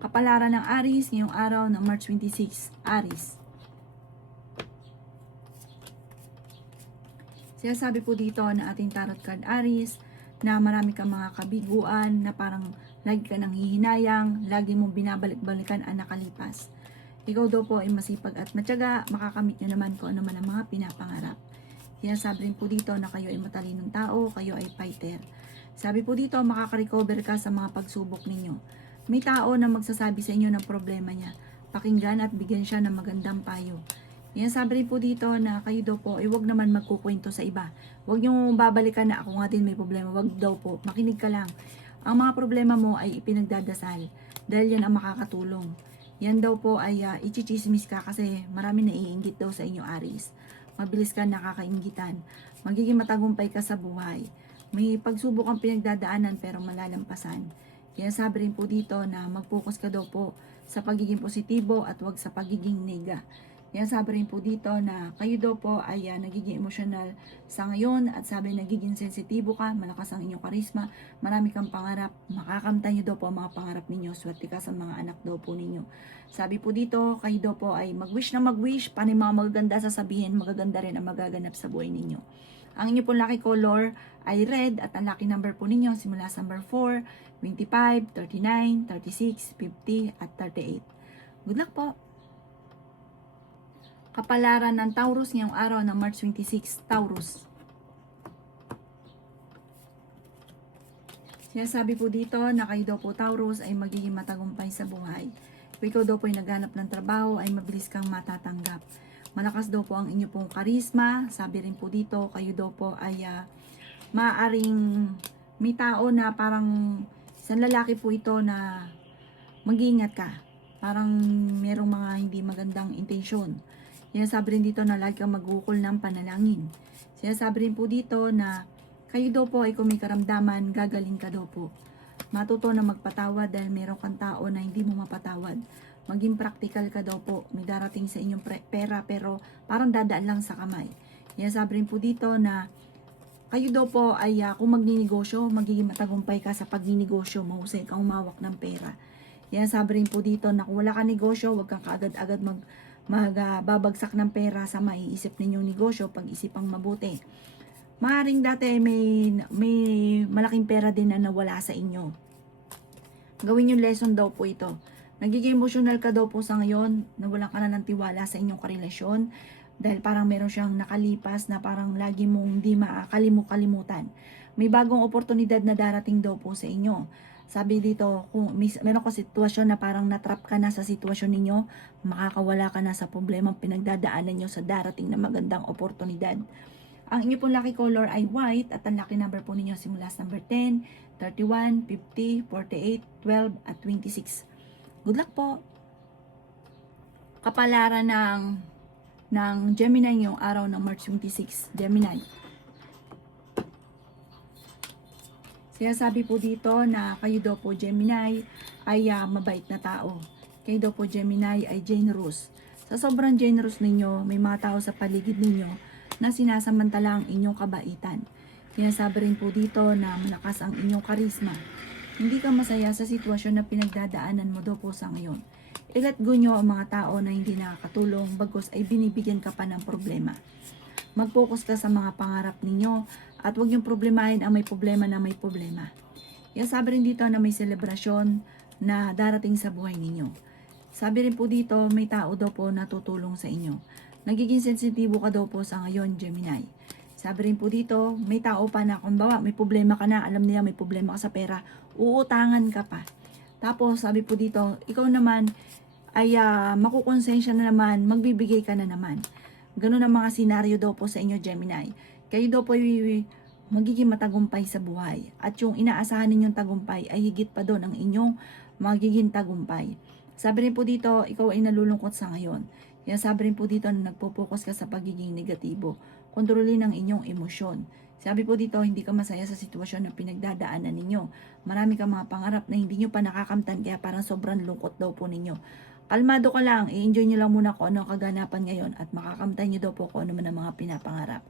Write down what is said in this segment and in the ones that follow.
Kapalaran ng Aries ngayong araw ng March 26. Aries. Sinasabi po dito na ating tarot card Aries na marami kang mga kabiguan na parang lagi ka nang hihinayang, lagi mong binabalik-balikan ang nakalipas. Ikaw daw po ay masipag at matyaga, makakamit nyo naman kung ano man ang mga pinapangarap. Sinasabi rin po dito na kayo ay matalinong tao, kayo ay fighter. Sabi po dito, makaka-recover ka sa mga pagsubok ninyo. May tao na magsasabi sa inyo ng problema niya. Pakinggan at bigyan siya ng magandang payo. Sabi rin po dito na kayo daw po ay huwag naman magkukwento sa iba. Huwag nyo babalikan na ako nga din may problema. Huwag daw po, makinig ka lang. Ang mga problema mo ay ipinagdadasal dahil yan ang makakatulong. Yan daw po ay ichichismis ka kasi marami naiinggit daw sa inyo Aries. Mabilis ka nakakainggitan. Magiging matagumpay ka sa buhay. May pagsubok ang pinagdadaanan pero malalampasan. Sabi rin po dito na mag-focus ka daw po sa pagiging positibo at wag sa pagiging nega. Sabi rin po dito na kayo daw po ay nagiging emosyonal sa ngayon at sabi nagiging sensitibo ka, malakas ang inyong karisma, marami kang pangarap, makakamtan nyo daw po ang mga pangarap ninyo, swerte ka sa mga anak daw po ninyo. Sabi po dito, kayo daw po ay mag-wish na mag-wish, paano yung mga magaganda sasabihin, magaganda rin ang magaganap sa buhay ninyo. Ang inyo pong lucky color ay red at ang lucky number po ninyo simula sa number 4, 25, 39, 36, 50 at 38. Good luck po! Kapalaran ng Taurus ngayong araw ng March 26, Taurus. Sinasabi po dito na kayo daw po Taurus ay magiging matagumpay sa buhay. Kung ikaw daw po ay naghanap ng trabaho ay mabilis kang matatanggap. Malakas daw po ang inyo pong karisma. Sabi rin po dito kayo daw po ay maaaring may tao na parang isang lalaki po ito na mag-iingat ka. Parang merong mga hindi magandang intensyon. Sinasabi rin dito na lagi kang mag-ukol ng panalangin. Sinasabi rin po dito na kayo daw po ay kung may karamdaman, gagaling ka daw po. Matuto na magpatawad dahil meron kang tao na hindi mo mapatawad. Maging practical ka daw po. May darating sa inyong pera pero parang dadaan lang sa kamay. Sinasabi rin po dito na kayo daw po ay kung magninegosyo, magiging matagumpay ka sa pagninegosyo, mahusay kang umawak ng pera. Sabi rin po dito na kung wala ka negosyo, huwag kang kaagad-agad magbabagsak ng pera sa maiisip ninyong negosyo, pag-isipang mabuti. Maaring dati may malaking pera din na nawala sa inyo. Gawin yung lesson daw po ito. Nagiging emotional ka daw po sa ngayon, nawalan ka na ng tiwala sa inyong karelasyon dahil parang meron siyang nakalipas na parang lagi mong hindi makakalimutan. May bagong oportunidad na darating daw po sa inyo. Sabi dito, kung meron ka sitwasyon na parang natrap ka na sa sitwasyon ninyo, makakawala ka na sa problemang pinagdadaanan nyo sa darating na magandang oportunidad. Ang inyo pong lucky color ay white at ang lucky number po ninyo simula sa number 10, 31, 50, 48, 12 at 26. Good luck po! Kapalaran ng Gemini ngayong araw ng March 26. Gemini. Sinasabi po dito na kayo daw po Gemini ay mabait na tao. Kayo daw po Gemini ay generous. Sa sobrang generous ninyo, may mga tao sa paligid ninyo na sinasamantala ang inyong kabaitan. Sinasabi rin po dito na malakas ang inyong karisma. Hindi ka masaya sa sitwasyon na pinagdadaanan mo daw po sa ngayon. I-let go nyo ang mga tao na hindi nakakatulong bagos ay binibigyan ka pa ng problema. Mag-focus ka sa mga pangarap ninyo at huwag yung problemahin ang may problema na may problema. Sabi rin dito na may selebrasyon na darating sa buhay ninyo. Sabi rin po dito may tao daw po na tutulong sa inyo. Nagiging sensitibo ka daw po sa ngayon, Gemini. Sabi rin po dito may tao pa na kung bawa may problema ka na, alam nila may problema ka sa pera, uutangan ka pa. Tapos sabi po dito, ikaw naman ay makukonsensya na naman, magbibigay ka na naman. Ganun ang mga senaryo daw po sa inyo, Gemini. Kayo daw po ay magiging matagumpay sa buhay. At yung inaasahan ninyong tagumpay ay higit pa doon ang inyong magiging tagumpay. Sabi rin po dito, ikaw ay nalulungkot sa ngayon. Sabi rin po dito na nagpo-focus ka sa pagiging negatibo. Kontrolin ang inyong emosyon. Sabi po dito, hindi ka masaya sa sitwasyon na pinagdadaanan ninyo. Marami kang mga pangarap na hindi nyo pa nakakamtan kaya parang sobrang lungkot daw po ninyo. Kalmado ka lang, i-enjoy nyo lang muna kung ano ang kaganapan ngayon at makakamtan nyo daw po kung ano man ang mga pinapangarap.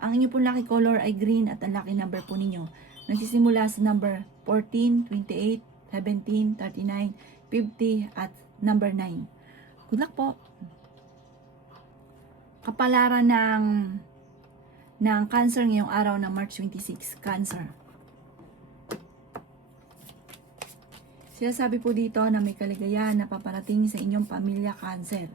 Ang inyo pong lucky color ay green at ang lucky number po ninyo nagsisimula sa number 14, 28, 17, 39, 50, at number 9. Good luck po. Kapalaran ng Cancer ngayong araw ng March 26, Cancer. Sinasabi po dito na may kaligayahan na paparating sa inyong pamilya, Cancer.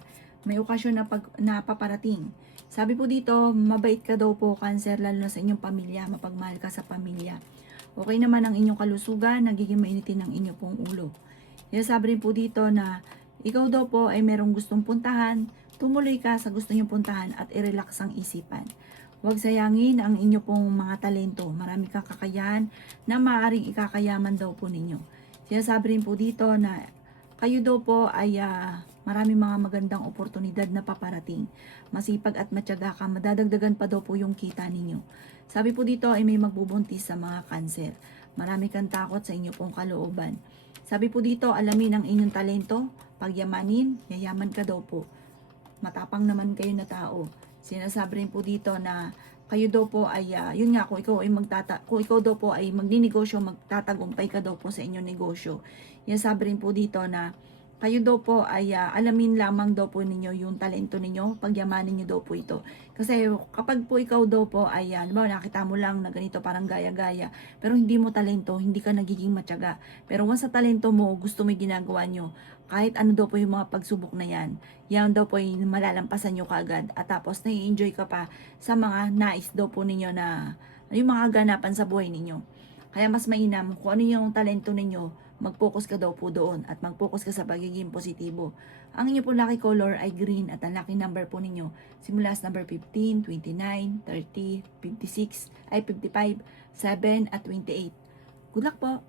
May okasyon na paparating. Sabi po dito, mabait ka daw po, Cancer, lalo na sa inyong pamilya, mapagmahal ka sa pamilya. Okay naman ang inyong kalusugan, nagiging mainitin ang inyong pong ulo. Sinasabi rin po dito na ikaw daw po ay merong gustong puntahan, tumuloy ka sa gusto niyong puntahan at i-relax ang isipan. Huwag sayangin ang inyo pong mga talento. Marami kang kakayahan na maaaring ikakayaman daw po ninyo. Sinasabi rin po dito na kayo daw po ay marami mga magandang oportunidad na paparating. Masipag at matyaga ka, madadagdagan pa daw po yung kita ninyo. Sabi po dito ay may magbubuntis sa mga Cancer. Marami kang takot sa inyo pong kalooban. Sabi po dito, alamin ang inyong talento, pagyamanin, yayaman ka daw po. Matapang naman kayo na tao. Sinasabi rin po dito na kayo daw po ay, yun nga, kung ikaw daw po ay magninegosyo, magtatagumpay ka daw po sa inyong negosyo. Yan sabi rin po dito na kayo daw po ay alamin lamang daw po ninyo yung talento ninyo, pagyamanin niyo daw po ito. Kasi kapag po ikaw daw po ay, nakita mo lang na ganito parang gaya-gaya, pero hindi mo talento, hindi ka nagiging matyaga. Pero once sa talento mo, gusto mo yung ginagawa nyo, kahit ano daw po yung mga pagsubok na yan daw po yung malalampasan nyo kaagad. At tapos nai-enjoy ka pa sa mga nais daw po ninyo na yung mga ganapan sa buhay ninyo. Kaya mas mainam kung ano yung talento ninyo, mag-focus ka daw po doon at mag-focus ka sa pagiging positibo. Ang inyo po lucky color ay green at ang lucky number po ninyo simula sa number 15, 29, 30, 56, 55, 7 at 28. Good luck po!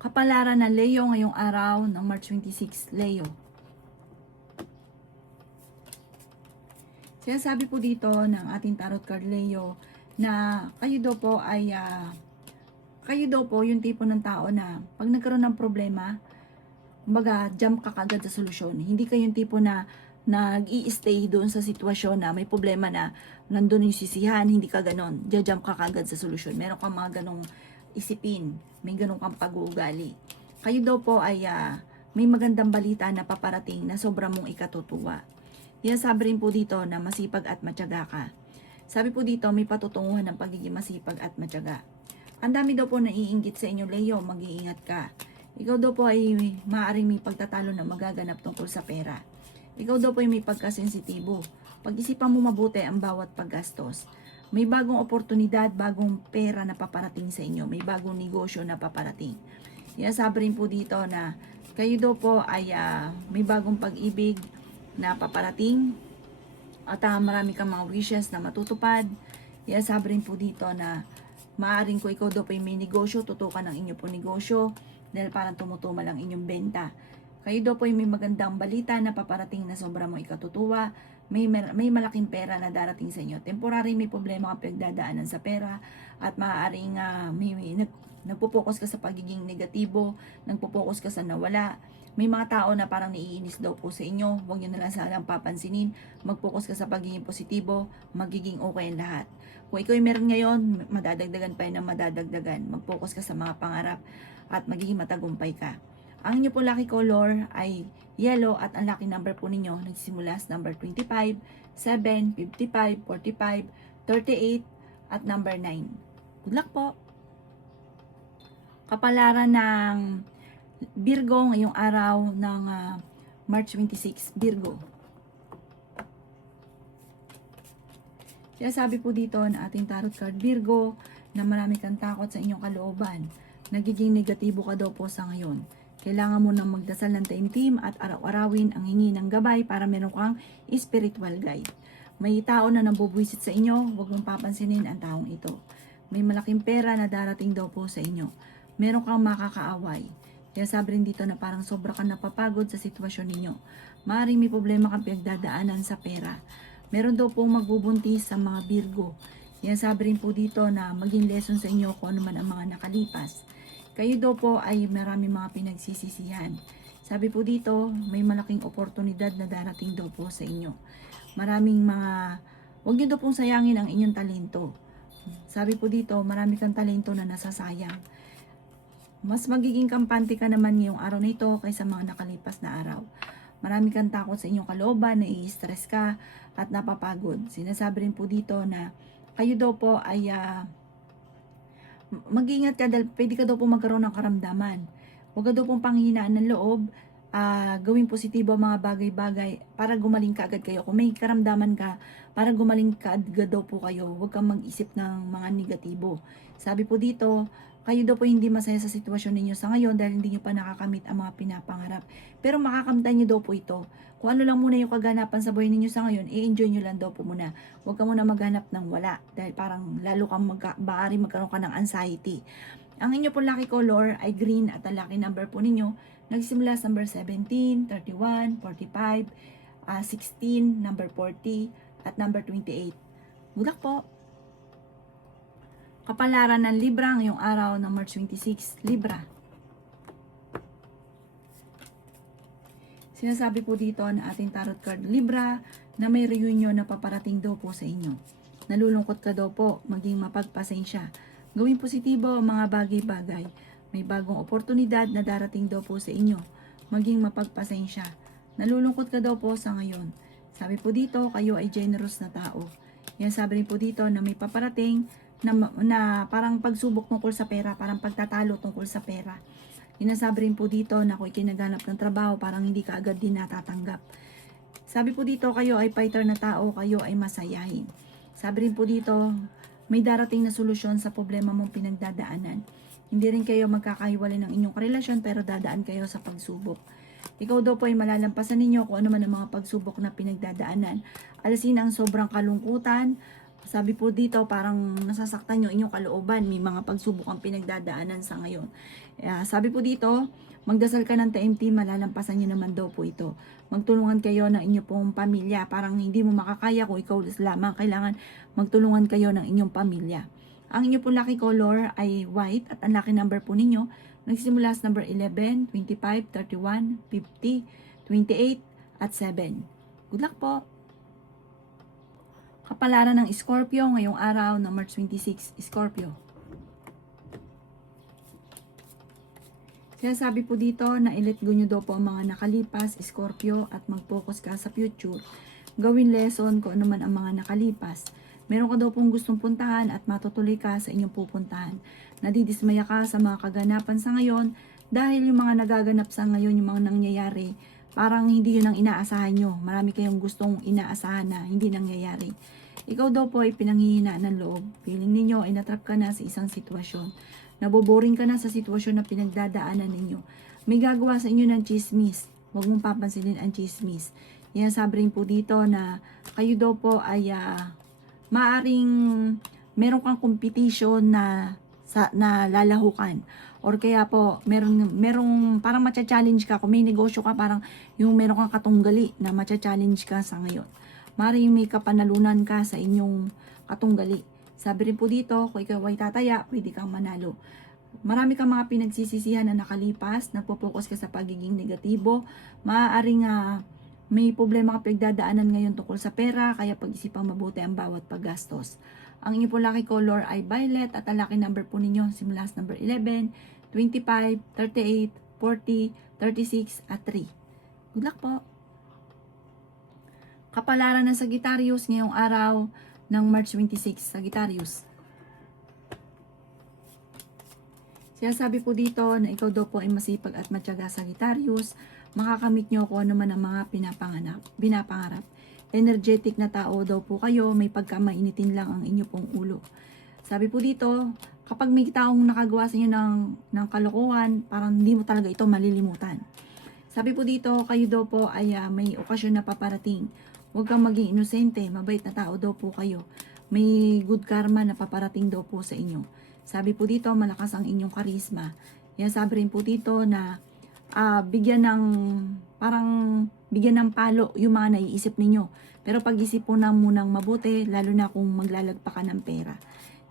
Kapalaran ng Leo ngayong araw ng March 26, Leo. Sinasabi po dito ng ating tarot card Leo na kayo daw po ay yung tipo ng tao na pag nagkaroon ng problema, kumbaga jump ka kagad sa solusyon. Hindi kayo yung tipo na nag-i-stay doon sa sitwasyon na may problema na nandun yung sisihan, hindi ka ganon. Jump ka kagad sa solusyon. Meron kang mga ganong isipin, may ganong kang pag-uugali. Kayo daw po ay may magandang balita na paparating na sobrang mong ikatutuwa. Yan sabi rin po dito na masipag at matyaga ka. Sabi po dito may patutunguhan ng pagiging masipag at matyaga. Ang dami daw po naiinggit sa inyo, Leo, mag-iingat ka. Ikaw daw po ay maaaring may pagtatalo na magaganap tungkol sa pera. Ikaw daw po ay may pagkasensitibo. Pag-isipan mo mabuti ang bawat paggastos. May bagong oportunidad, bagong pera na paparating sa inyo. May bagong negosyo na paparating. Yan sabi rin po dito na kayo daw po ay may bagong pag-ibig na paparating. At marami kang mga wishes na matutupad. Yan sabi rin po dito na maaaring kung ikaw daw po ay may negosyo, tutukan ang inyo po negosyo dahil parang tumutumal ang inyong benta. Kayo daw po ay may magandang balita na paparating na sobrang mo ikatutuwa. May malaking pera na darating sa inyo. Temporary may problema kang pinagdadaanan sa pera at maaaring nagpo-focus ka sa pagiging negatibo, nagpo-focus ka sa nawala. May mga tao na parang naiinis daw po sa inyo. Huwag nyo na lang salang papansinin. Mag-focus ka sa pagiging positibo, magiging okay ang lahat. Kung ikaw ay meron ngayon, madadagdagan pa yun ng madadagdagan. Mag-focus ka sa mga pangarap at magiging matagumpay ka. Ang inyo po lucky color ay yellow at ang lucky number po ninyo nagsisimula sa number 25, 7, 55, 45, 38 at number 9. Good luck po! Kapalaran ng Virgo ngayong araw ng March 26, Virgo. Sabi po dito na ating tarot card Virgo na marami kang takot sa inyong kalooban. Nagiging negatibo ka daw po sa ngayon. Kailangan mo nang magdasal ng taimtim at araw-arawin ang hingi ng gabay para meron kang spiritual guide. May tao na nabubwisit sa inyo, huwag mong papansinin ang taong ito. May malaking pera na darating daw po sa inyo. Meron kang makakaaway. Kaya sabi rin dito na parang sobra kang napapagod sa sitwasyon ninyo. Maaaring may problema kang pinagdadaanan sa pera. Meron daw pong magbubuntis sa mga Virgo. Kaya sabi rin po dito na maging lesson sa inyo kung ano man ang mga nakalipas. Kayo daw po ay marami mga pinagsisisihan. Sabi po dito, may malaking oportunidad na darating daw po sa inyo. Huwag nyo daw pong sayangin ang inyong talento. Sabi po dito, marami kang talento na nasasayang. Mas magiging kampante ka naman ngayong araw na ito kaysa mga nakalipas na araw. Marami kang takot sa inyong kalooban, nai-stress ka at napapagod. Sinasabi rin po dito na kayo daw po ay mag-ingat ka dahil pwede ka daw po magkaroon ng karamdaman. Huwag ka daw pong panghinaan ng loob, gawing positibo ang mga bagay-bagay para gumaling ka agad kayo. Kung may karamdaman ka, para gumaling ka agad daw po kayo. Huwag kang mag-isip ng mga negatibo. Sabi po dito, kayo daw po hindi masaya sa sitwasyon ninyo sa ngayon dahil hindi nyo pa nakakamit ang mga pinapangarap. Pero makakamtan nyo daw po ito. Kung ano lang muna yung kaganapan sa buhay ninyo sa ngayon, i-enjoy nyo lang daw po muna. Huwag ka muna maghanap ng wala dahil parang lalo kang maaari magkaroon ka ng anxiety. Ang inyo po lucky color ay green at ang lucky number po ninyo nagsimula sa number 17, 31, 45, 16, number 40 at number 28. Good luck po! Kapalaran ng Libra ngayong araw ng March 26, Libra. Sinasabi po dito na ating tarot card Libra na may reunion na paparating daw po sa inyo. Nalulungkot ka daw po, maging mapagpasensya. Gawing positibo ang mga bagay-bagay. May bagong oportunidad na darating daw po sa inyo. Maging mapagpasensya. Nalulungkot ka daw po sa ngayon. Sabi po dito, kayo ay generous na tao. Yan sabi rin po dito na may paparating na parang pagsubok tungkol sa pera, parang pagtatalo tungkol sa pera. Sinasabi rin po dito na kung ikinaganap ng trabaho, parang hindi ka agad din natatanggap. Sabi po dito, kayo ay fighter na tao, kayo ay masayahin. Sabi rin po dito, may darating na solusyon sa problema mong pinagdadaanan. Hindi rin kayo magkakahiwalay ng inyong karelasyon pero dadaan kayo sa pagsubok. Ikaw daw po ay malalampasan ninyo kung ano man ang mga pagsubok na pinagdadaanan. Alasin ang sobrang kalungkutan. Sabi po dito, parang nasasaktan yung inyong kalooban. May mga pagsubok ang pinagdadaanan sa ngayon. Sabi po dito, magdasal ka ng TMT, malalampasan nyo naman daw po ito. Magtulungan kayo ng inyong pong pamilya. Parang hindi mo makakaya kung ikaw lamang. Kailangan magtulungan kayo ng inyong pamilya. Ang inyong pong lucky color ay white at ang lucky number po ninyo nagsimula sa number 11, 25, 31, 50, 28 at 7. Good luck po! Kapalaran ng Scorpio ngayong araw ng March 26, Scorpio. Sinasabi po dito na i-let go nyo daw po ang mga nakalipas, Scorpio, at mag-focus ka sa future. Gawin lesson kung ano man ang mga nakalipas. Meron ka daw pong gustong puntahan at matutuloy ka sa inyong pupuntahan. Nadidismaya ka sa mga kaganapan sa ngayon dahil yung mga nagaganap sa ngayon, yung mga nangyayari, parang hindi yun ang inaasahan nyo. Marami kayong gustong inaasahan na hindi nangyayari. Ikaw daw po ay pinanghihinaan ng loob. Feeling ninyo ay natrap ka na sa isang sitwasyon. Naboboring ka na sa sitwasyon na pinagdadaanan ninyo. May gagawa sa inyo ng chismis. Huwag mong papansinin ang chismis. Yan sabi rin po dito na kayo daw po ay maaring meron kang competition na lalahukan. Or kaya po, merong parang matcha-challenge ka. Kung may negosyo ka, parang yung meron kang katunggali na matcha-challenge ka sa ngayon. Maring may kapanalunan ka sa inyong katunggali. Sabi rin po dito, kung ikaw ay tataya, pwede kang manalo. Marami kang mga pinagsisisihan na nakalipas, napopokus ka sa pagiging negatibo. Maaaring may problema ka pinagdadaanan ngayon tungkol sa pera, kaya pag-isipang mabuti ang bawat paggastos. Ang inyong po lucky color ay violet at ang lucky number po ninyo simula sa number 11, 25, 38, 40, 36 at 3. Good luck po! Kapalaran ng Sagittarius ngayong araw ng March 26, Sagittarius. Sinasabi po dito na ikaw daw po ay masipag at matyaga, Sagittarius. Makakamit nyo kung ano man ang mga pinapangarap. Energetic na tao daw po kayo, may pagkamainitin lang ang inyo pong ulo. Sabi po dito, kapag may taong nakagawa sa inyo ng kalokohan, parang hindi mo talaga ito malilimutan. Sabi po dito, kayo daw po ay may okasyon na paparating. Huwag kang maging inosente, mabait na tao daw po kayo. May good karma na paparating daw po sa inyo. Sabi po dito, malakas ang inyong karisma. Yan sabi rin po dito na bigyan ng palo yung mga naiisip ninyo. Pero pag-isip po na munang mabuti, lalo na kung maglalagpa ka ng pera.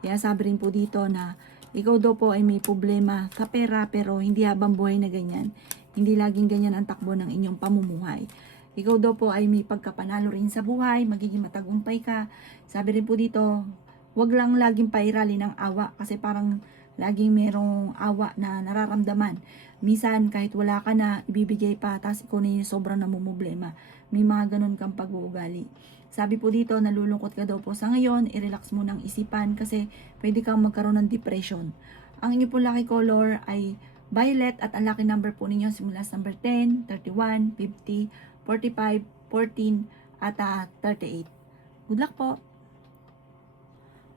Kaya sabi rin po dito na ikaw daw po ay may problema sa pera pero hindi habang buhay na ganyan. Hindi laging ganyan ang takbo ng inyong pamumuhay. Ikaw daw po ay may pagkapanalo rin sa buhay, magiging matagumpay ka. Sabi rin po dito, wag lang laging pairali ng awa kasi parang laging merong awa na nararamdaman. Minsan kahit wala ka na, ibibigay pa, tapos ikaw na yung sobrang namumblema. May mga ganun kang pag-uugali. Sabi po dito, nalulungkot ka daw po sa ngayon, i-relax mo ng isipan kasi pwede kang magkaroon ng depression. Ang inyo po lucky color ay violet at ang lucky number po ninyo simula sa number 10, 31, 50, 45, 14 at 38. Good luck po!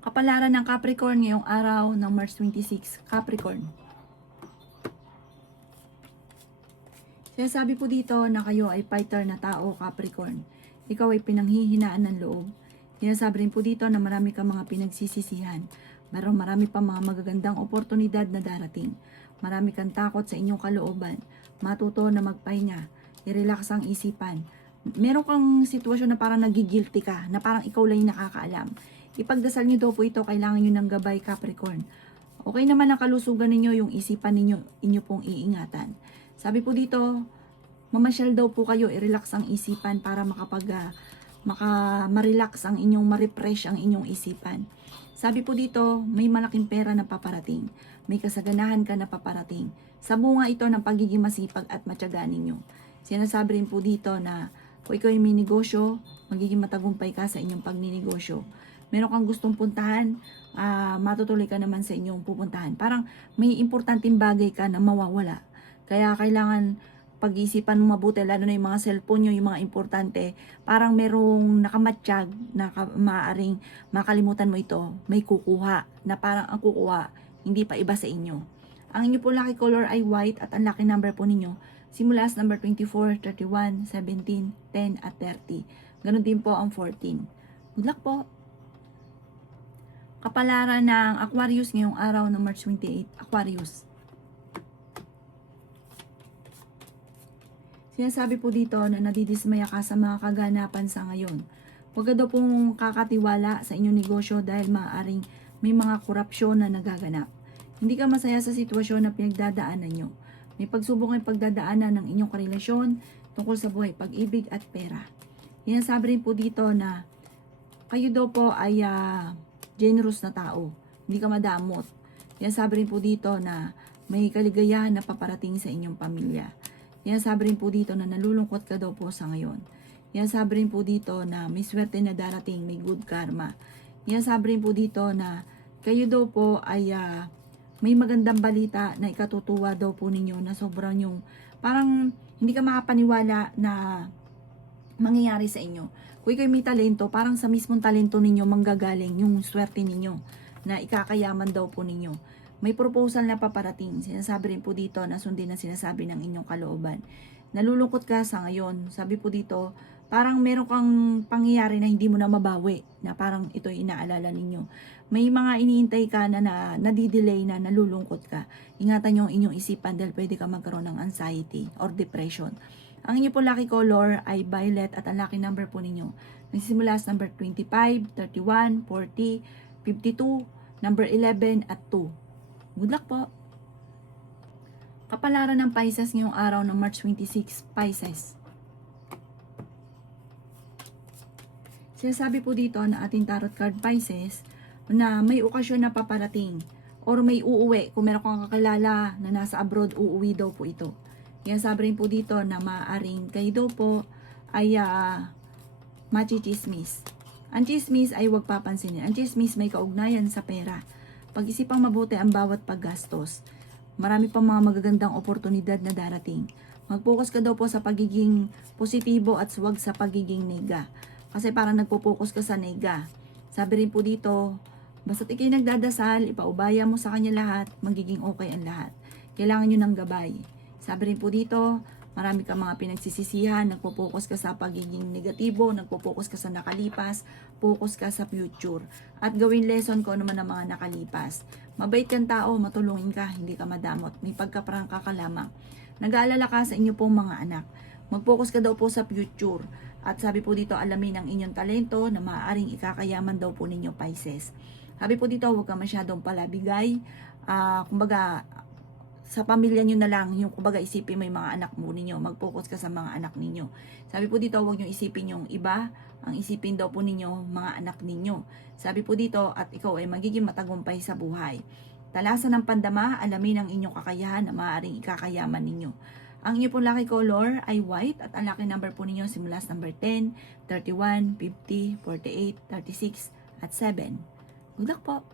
Kapalaran ng Capricorn ngayong araw ng March 26, Capricorn. Sinasabi po dito na kayo ay fighter na tao, Capricorn. Ikaw ay pinanghihinaan ng loob. Sinasabi rin po dito na marami kang mga pinagsisisihan. Marami pa mga magagandang oportunidad na darating. Marami kang takot sa inyong kalooban. Matuto na magpahinga. I-relax ang isipan. Meron kang sitwasyon na parang nagigilty ka, na parang ikaw lang yung nakakaalam. Ipagdasal nyo daw po ito, kailangan nyo ng gabay, Capricorn. Okay naman ang kalusugan ninyo, yung isipan ninyo, inyo pong iingatan. Sabi po dito, mamasyal daw po kayo, i-relax ang isipan para ma-relax ang inyong, ma-refresh ang inyong isipan. Sabi po dito, may malaking pera na paparating. May kasaganahan ka na paparating. Sa bunga ito ng pagiging masipag at matyaga ninyo. Sinasabi rin po dito na kung ikaw ay may negosyo, magiging matagumpay ka sa inyong pagninegosyo. Meron kang gustong puntahan, matutuloy ka naman sa inyong pupuntahan. Parang may importanteng bagay ka na mawawala. Kaya kailangan pag-isipan mo mabuti, lalo na yung mga cellphone nyo, yung mga importante, parang merong nakamatsyag na maaaring makalimutan mo ito, may kukuha, na parang ang kukuha, hindi pa iba sa inyo. Ang inyo po lucky color ay white at ang lucky number po ninyo, simula sa number 24, 31, 17, 10 at 30. Ganon din po ang 14. Good luck po! Kapalaran ng Aquarius ngayong araw ng March 28, Aquarius. Sinasabi po dito na nadidismaya ka sa mga kaganapan sa ngayon. Huwag ka daw pong kakatiwala sa inyong negosyo dahil maaaring may mga korupsyon na nagaganap. Hindi ka masaya sa sitwasyon na pinagdadaanan nyo. May pagsubok ang pagdadaanan ng inyong karelasyon tungkol sa buhay, pag-ibig at pera. Sinasabi rin po dito na kayo daw po ay generous na tao. Hindi ka madamot. Sinasabi rin po dito na may kaligayahan na paparating sa inyong pamilya. Sinasabi rin po dito na nalulungkot ka daw po sa ngayon. Sinasabi rin po dito na may swerte na darating, may good karma. Sinasabi rin po dito na kayo daw po ay may magandang balita na ikatutuwa daw po ninyo na sobrang yung parang hindi ka makapaniwala na mangyayari sa inyo. Kung kayo may talento, parang sa mismong talento ninyo manggagaling yung swerte ninyo na ikakayaman daw po ninyo. May proposal na paparating. Sinasabi rin po dito na sundin na sinasabi ng inyong kalooban. Nalulungkot ka sa ngayon. Sabi po dito, parang meron kang pangyayari na hindi mo na mabawi, na parang ito'y inaalala ninyo. May mga iniintay ka na nadidelay na nalulungkot ka. Ingatan nyo ang inyong isipan dahil pwede ka magkaroon ng anxiety or depression. Ang inyo po lucky color ay violet at ang lucky number po ninyo nagsisimula sa number 25, 31, 40, 52, number 11 at 2. Good luck po! Kapalaran ng Pisces ngayong araw ng March 26, Pisces. Sinasabi po dito na ating tarot card Pisces na may okasyon na paparating or may uuwi. Kung meron kang kakilala na nasa abroad, uuwi daw po ito. Sinasabi rin po dito na maaaring kayo daw po ay machichismis. Ang chismis ay huwag papansinin. Ang chismis may kaugnayan sa pera. Pag-isipang mabuti ang bawat paggastos. Marami pang mga magagandang oportunidad na darating. Mag-focus ka daw po sa pagiging positibo at huwag sa pagiging nega. Kasi parang nagpo-focus ka sa nega. Sabi rin po dito, basta't ikay nagdadasal, ipaubaya mo sa kanya lahat, magiging okay ang lahat. Kailangan nyo ng gabay. Sabi rin po dito, marami kang mga pinagsisisihan, nagpo-focus ka sa pagiging negatibo, nagpo-focus ka sa nakalipas, focus ka sa future. At gawin lesson ko naman ang mga nakalipas. Mabait kang tao, matulungin ka, hindi ka madamot, may pagkaprangka ka lamang. Nag-aalala ka sa inyo pong mga anak. Mag-focus ka daw po sa future. At sabi po dito, alamin ang inyong talento na maaaring ikakayaman daw po ninyo, Pisces. Sabi po dito, huwag ka masyadong palabigay. Kumbaga, sa pamilya nyo na lang, yung kumbaga isipin mo yung mga anak mo ninyo, mag-focus ka sa mga anak ninyo. Sabi po dito, huwag nyo isipin yung iba, ang isipin daw po ninyo, mga anak ninyo. Sabi po dito, at ikaw ay magiging matagumpay sa buhay. Talasan ng pandama, alamin ang inyong kakayahan na maaaring ikakayaman ninyo. Ang inyong pong lucky color ay white at ang lucky number po ninyo simula sa number 10, 31, 50, 48, 36, at 7. Good luck po!